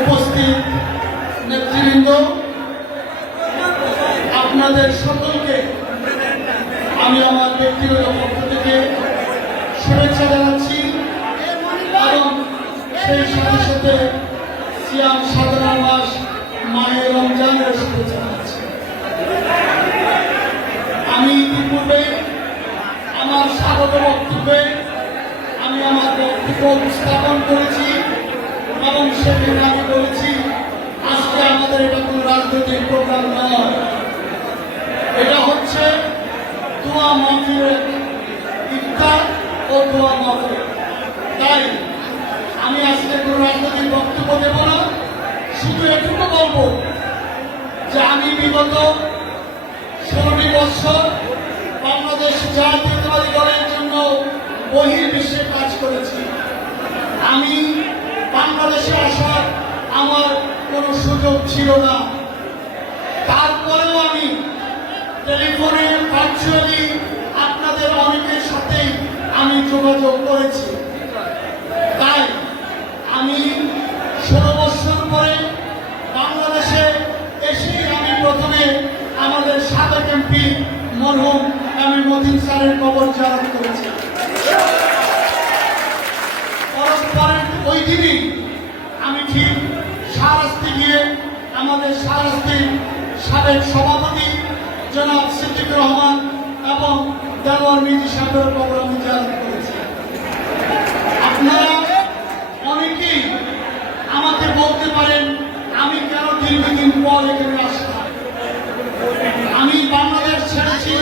উপস্থিত নেতৃবৃন্দ, আপনাদের সকলকে আমি আমার ব্যক্তিগত পক্ষ থেকে শুভেচ্ছা জানাচ্ছি এবং সেই সাথে সাথে সিয়াম সাধনা মাস মায়ের রমজানের শুভেচ্ছা জানাচ্ছি। আমি ইতিপূর্বে আমার স্বাগত বক্তব্যে আমি আমার বক্তব্য উপস্থাপন করেছি এবং সেখানে আমি বলেছি আজকে আমাদের এটা কোনো রাজনৈতিক প্রোগ্রাম নয়, এটা হচ্ছে দোয়া মাহফিলের ইফতার ও দোয়া মাহফিল। তাই আমি আজকে কোনো রাজনৈতিক বক্তব্য দেব না, শুধু এটুকু বলবো যে আমি বিগত 16 বছর বাংলাদেশ জাতীয়তাবাদী দলের জন্য বহির্বিশ্বে কাজ করেছি। আমি বাংলাদেশে আসার আমার কোনো সুযোগ ছিল না, তারপরেও আমি টেলিফোনে ভার্চুয়ালি আপনাদের অনেকের সাথেই আমি যোগাযোগ করেছি। তাই আমি 16 বছর পরে বাংলাদেশে এসে আমি প্রথমে আমাদের সাবেক এমপি মরহুম আমি মতিন স্যারের কবর জিয়ারত করেছি। পরস্পরের ওই দিনই আমি ঠিক শাহরাস্তি গিয়ে আমাদের শাহরাস্তির সাবেক সভাপতি জনাব সিদ্দিকুর রহমান এবং দেওয়ার মির্জা সাহেবের কবর আমি জিয়ারত করেছি। আপনারা অনেকেই আমাকে বলতে পারেন আমি কেন দীর্ঘদিন পর এখানে আসলাম। আমি বাংলাদেশ ছেড়েছি,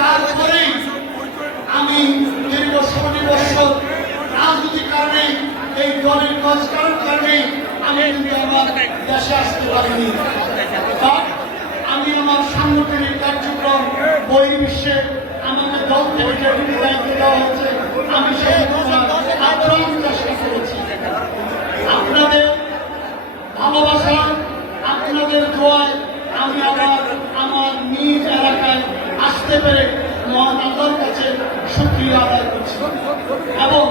তারপরেই আমি দীর্ঘ 16 বছর রাজনৈতিক কারণে এই দলের কাজকর্মের কারণে আমি কিন্তু আমার দেশে আসতে পারিনি। আমি আমার সাংগঠনিক কার্যক্রম বহির্বিশ্বে আমাকে দল থেকে যেটুকু দায়িত্ব দেওয়া হচ্ছে আমি সেই আপ্রাণ চেষ্টা করেছি। আপনাদের ভালোবাসা, আপনাদের দোয়ায় আমি আবার আমার নিজ এলাকায় আসতে পেরে মহান আল্লাহর কাছে শুকরিয়া আদায় করছি এবং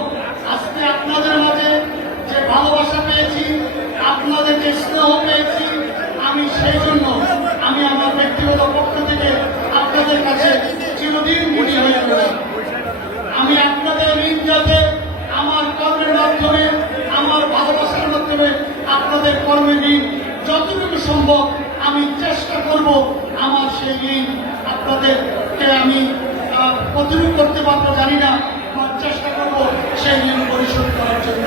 আজকে আপনাদের মাঝে যে ভালোবাসা পেয়েছি, আপনাদের যে স্নেহ পেয়েছি, আমি সেই জন্য আমি আমার ব্যক্তিগত পক্ষ থেকে আপনাদের কাছে চিরদিন ঋণী হয়ে রইলাম। আমি আপনাদের ঋণ যাতে আমার কর্মের মাধ্যমে, আমার ভালোবাসার মাধ্যমে আপনাদের কর্মের ঋণ যতটুকু সম্ভব আমি চেষ্টা করব আমার সেই ঋণ আপনাদেরকে আমি প্রতিরোধ করতে পারবো জানি না, আমার চেষ্টা করব সেই ঋণ পরিশোধ করার জন্য।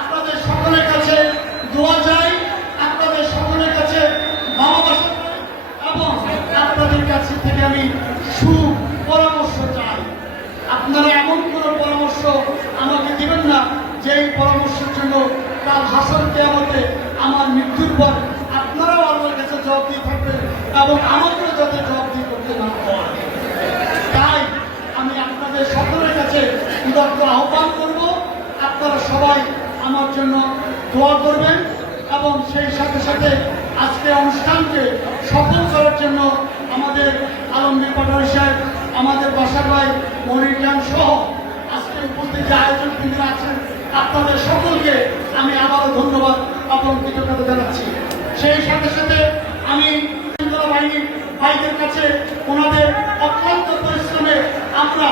আপনাদের সকলের কাছে দোয়া চাই, আপনাদের সকলের কাছে ভালোবাসা এবং আপনাদের কাছে থেকে আমি সুপরামর্শ চাই। আপনারা এমন কোনো পরামর্শ আমাকে দিবেন না যেই পরামর্শের জন্য কাল হাসর কিয়ামতে আমার মৃত্যুর পর আপনারাও আল্লাহর কাছে জবাব দিয়ে থাকবেন এবং আমাকেও যাতে জবাব দিয়ে করতে না হয়। তাই আমি আপনাদের সকলের কাছে উদাত্ত আহ্বান করব, আপনারা সবাই আমার জন্য দোয়া করবেন এবং সেই সাথে সাথে আজকে অনুষ্ঠানকে সফল করার জন্য আমাদের আলমগীর পাটোয়ারি সাহেব, আমাদের বাসার ভাই মনির খান সহ আজকে উপস্থিত যে আয়োজক কিন্তু আছেন আপনাদের সকলকে আমি আবারও ধন্যবাদ এবং কৃতজ্ঞতা জানাচ্ছি। সেই সাথে সাথে আমি বাহিনীর ভাইদের কাছে ওনাদের অক্লান্ত পরিশ্রমে আমরা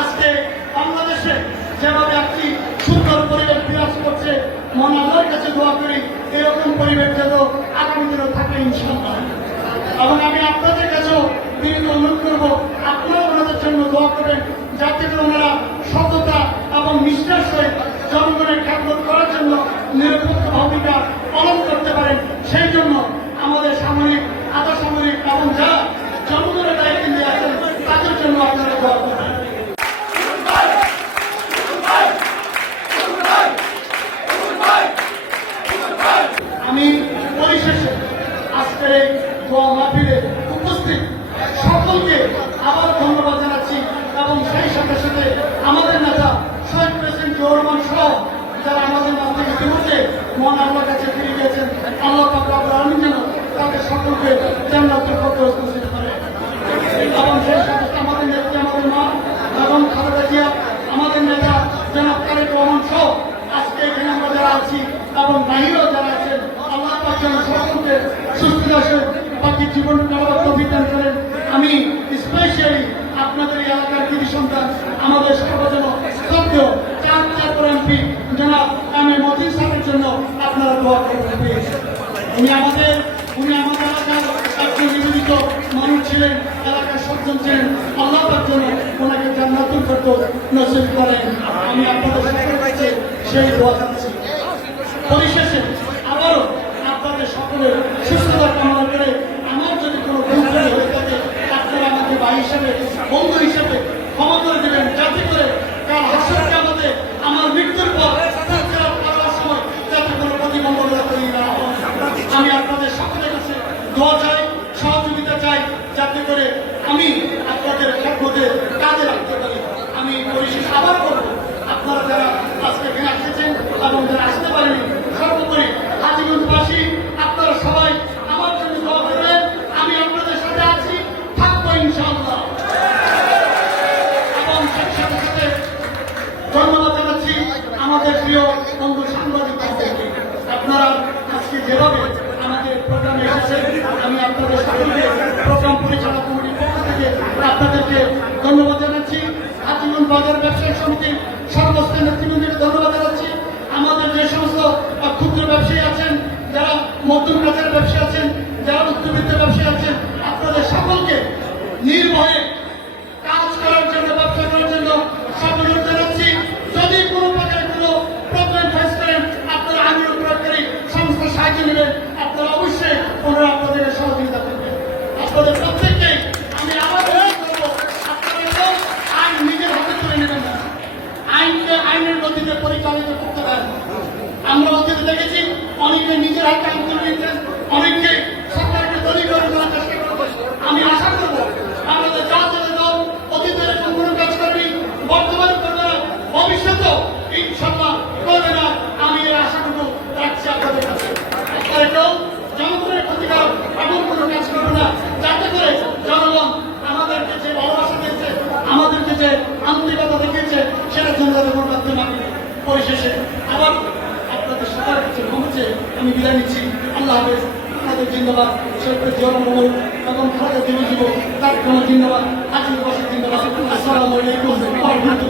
আজকে বাংলাদেশে যেভাবে একটি সুন্দর পরিবেশ বিরাজ করছে, মন আল্লাহর কাছে দোয়া করি এরকম পরিবেশ যেন আগামী দিনে থাকে ইনশাআল্লাহ। এবং আমি আপনাদের কাছেও বিনীত অনুরোধ করব আপনারা ওনাদের জন্য দোয়া করবেন যাতে করে ওনারা সততা এবং নিষ্ঠার সহিত জনগণের খেদমত করার জন্য নিরপেক্ষ ভূমিকা পালন করতে পারেন। সেই জন্য আমাদের সামরিক, আধা সামরিক এবং যারা জনগণের দায়িত্ব নিয়ে আছেন তাদের জন্য আপনারা দোয়া করবেন। আমি পরিশেষে আজকের এই দোয়া মাহফিলে উপস্থিত সকলকে আবার ধন্যবাদ জানাচ্ছি এবং সেই সাথে সাথে আমাদের নেতা শহীদ প্রেসিডেন্ট জিয়াউর রহমান সহ যারা আমাদের মাঝ থেকে ইতিমধ্যে মহান আল্লাহর কাছে ফিরে গেছেন, আল্লাহ পাক রব্বুল আলামিন যেন তাদের সকলকে জান্নাতুল ফেরদৌস নসিব করে এবং সেই সাথে আমাদের নেত্রী, আমাদের মা এবং খালেদা জিয়া, আমাদের নেতা জনাব তারেক রহমান সহ আজকে এখানে আমরা যারা এবং বাহিরেও যারা আছেন আল্লাহ পাক যেন সকলকে সুস্থ আসে বাকি জীবন কাটাবার তৌফিক দান করেন। আমি স্পেশালি আপনাদের এই এলাকার কৃতি সন্তান আমাদের সর্বজন সদ্য 4 এমপি জনাব আমি মতিন সাহেবের জন্য আপনারা দোয়া করবেন। উনি আমাদের এলাকার একজন নিবেদিত মানুষ ছিলেন, এলাকার সজ্জন ছিলেন। আল্লাহ পাক যেন ওনাকে জান্নাতুল ফেরদৌস নসিব করেন। আমি আপনাদের সকলের কাছে সেই দোয়া চাচ্ছি। পরিশেষে আবারও আপনাদের সকলের সুস্থতা কামনা করে আমার যদি কোনো ভুল ত্রুটি হয়ে থাকে আপনারা আমাকে ভাই হিসেবে বন্ধু হিসেবে ক্ষমা করে দেবেন, যাতে করে কাল হাসরকে আমাদের আমার মৃত্যুর পর ফুলফিল করার সময় যাতে কোনো প্রতিবন্ধকতা তৈরি না হয়। আমি আপনাদের সকলের কাছে দোয়া চাই, সহযোগিতা চাই, যাতে করে আমি আপনাদের খেদমতে কাজে রাখতে পারি। আমি পরিশেষে আবার করবো, আপনারা যারা আজকে এখানে আসতেছেন এবং যারা আসতে পারেনি, সর্বোপরি হাজীগঞ্জবাসী আপনারা সবাই আমার জন্য দোয়া করবেন। আমি আপনাদের সাথে আছি, থাকবো ইনশাআল্লাহ। এবং সেই সাথে সাথে ধন্যবাদ জানাচ্ছি আমাদের প্রিয় বন্ধু সাংবাদিক বান্ধবকে। আপনারা আজকে যেভাবে আমাদের প্রোগ্রামে এসেছেন, আমি আপনাদের সকলকে প্রোগ্রাম পরিচালনা কমিটির পক্ষ থেকে আপনাদেরকে ধন্যবাদ জানাচ্ছি। হাজীগঞ্জ বাজার ব্যবসায়ী সমিতির সর্বস্তরের নেতৃবৃন্দকে ধন্যবাদ জানাচ্ছি। আমাদের যে সমস্ত ক্ষুদ্র ব্যবসায়ী আছেন, যারা মধ্যম কাজের ব্যবসায়ী আছেন, যারা উচ্চবিত্ত ব্যবসায়ী আছেন, আপনাদের সকলকে নির্ভয়ে কাজ করার জন্য, ব্যবসা করার জন্য অনুরোধ জানাচ্ছি। যদি কোনো প্রকার কোনো প্রবলেম ফেস করেন, আপনারা আইন প্রয়োগকারী সংস্থার সাহায্য নেবেন। আপনারা অবশ্যই ওনারা আপনাদের সহযোগিতা করবেন। আপনাদের প্রত্যেককেই আমি আবার অনুরোধ করবো, আপনারা আইন নিজের হাতে তুলে নেবেন না, আইনকে আইনের গতিতে পরিচালিত করতে পারেন। আমরা অতীতে দেখেছি অনেকে নিজের হাতে আইন তুলে নিয়েছেন, অনেককে সরকারকে দলীয় করে দেওয়ার চেষ্টা করবে। আমি আশা করবো আমাদের জাতীয় দল অতীতে এরকম কোনো কাজ করেনি, বর্তমানে করবে না, ভবিষ্যতেও ইনশাল্লাহ করবে না। আমি এই আশাটুকু রাখছি আপনাদের কাছে। আপনারা কেউ জনগণের ক্ষতিকারক এমন কোনো কাজ করবে না, যাতে করে জনগণ আমাদেরকে যে ভালোবাসা দিয়েছে, আমাদেরকে যে আন্তরিকতা দেখিয়েছে, সেটার জন্য কোনো বাধ্য না। পরিশেষে আবার আপনাদের সবার কাছে ক্ষমা চেয়ে আমি বিদায় নিচ্ছি। আল্লাহ হাফেজ। আপনাদের জিন্দাবাদ, শেখের জনমঙ্গল এবং খালেদা জিন্দাবাদ, তার কোনো জিন্দাবাদ, হাজির বসে জিন্দাবাদ। আসসালামু আলাইকুম।